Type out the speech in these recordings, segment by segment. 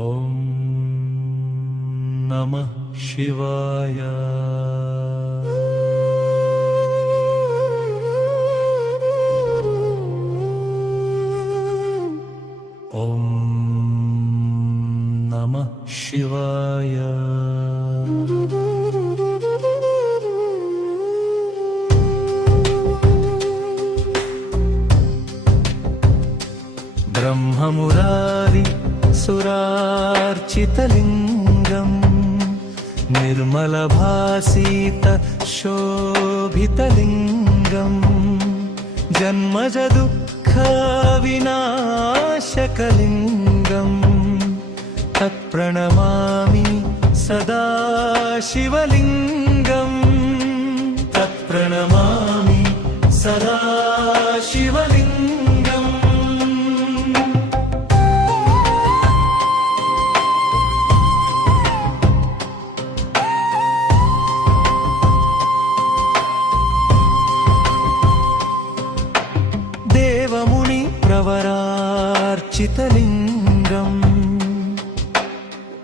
ॐ नमः शिवाय। ॐ नमः शिवाय। ब्रह्ममुरारी सुरार्चितलिङ्गम् निर्मलभासित शोभितलिङ्गम् जन्मज दुःखविनाशकलिङ्गम् तत्प्रणमामि सदा शिवलिङ्गम् तत्प्रणमामि सदा शिवलिङ्गम्। देवमुनि प्रवरार्चितलिङ्गम्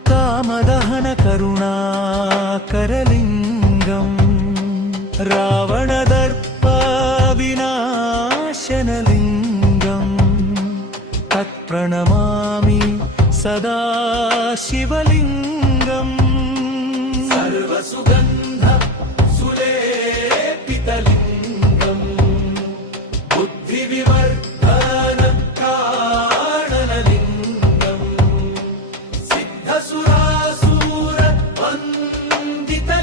कामदहन करुणाकरलिङ्गम् रावणदर्प विनाशनलिङ्गम् तत्प्रणमामि सदा शिवलिङ्गम् सर्वसुगन्ध सुलेपितलिङ्गम् बुद्धिविवर्धन कारणलिङ्गम् सिद्धसुरासुर वन्दितलिङ्गम्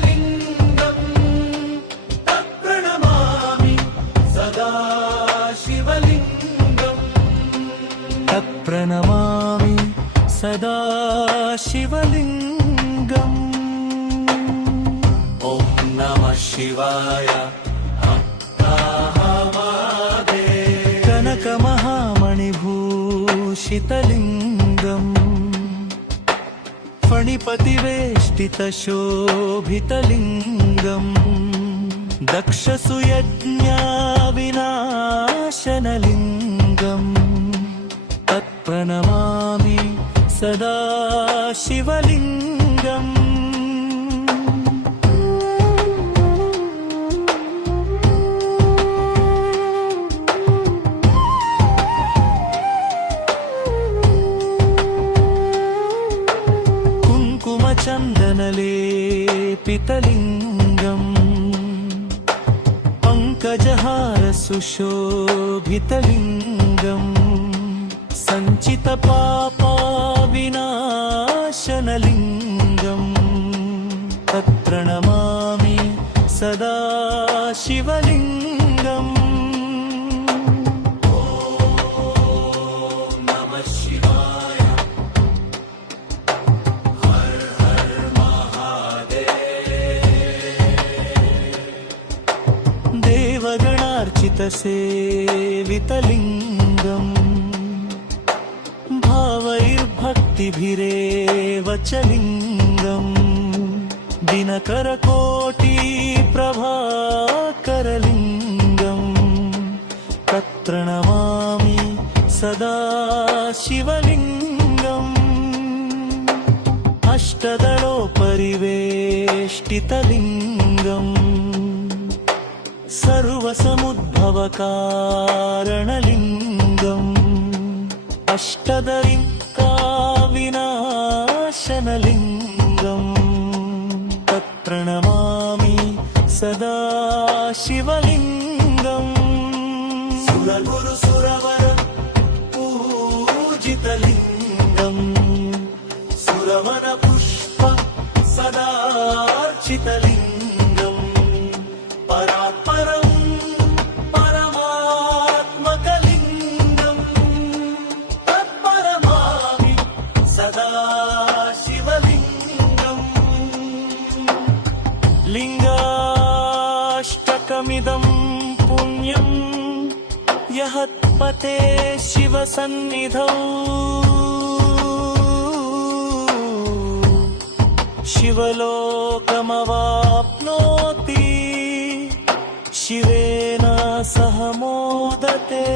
तत्प्रणमामि सदा शिवलिङ्गम् तत्प्रणमामि सदा शिवलिङ्गम्। ॐ नमः शिवाय। कनकमहामणिभूषितलिङ्गम् फणिपतिवेष्टितशोभितलिङ्गम् दक्षसुयज्ञाविनाशनलिङ्गम् तत्प्रणमामि सदा शिवलिङ्गम्। कुङ्कुमचन्दनलेपितलिङ्गम् पङ्कजहारसुशोभितलिङ्गम् सञ्चितपापविनाशनलिङ्गम् तत्प्रणमामि सदा शिवलिङ्गम्। देवगणार्चितसेवितलिङ्गम् भावैर्भक्तिभिरेव च लिङ्गम् दिनकरकोटिप्रभाकरलिङ्गम् तत्प्रणमामि सदा शिवलिङ्गम्। अष्टदलोपरिवेष्टितलिङ्गम् सर्वसमुद्भवकारणलिङ्गम् अष्टदरिकाविनाशनलिङ्गम् तत्प्रणमामि सदा शिवलिङ्गम्। सुरगुरुसुरवर पूजितलिङ्गम् सुरवनपुष्प सदार्चितलिङ्गम् परात्परम् परमात्मकलिङ्गम् तत्परमामि सदा शिवलिङ्गम्। लिङ्गाष्टकमिदं पुण्यं यहत्पते शिवसन्निधौ शिवलोकमवाप्नोति शिवेन सह मोदते।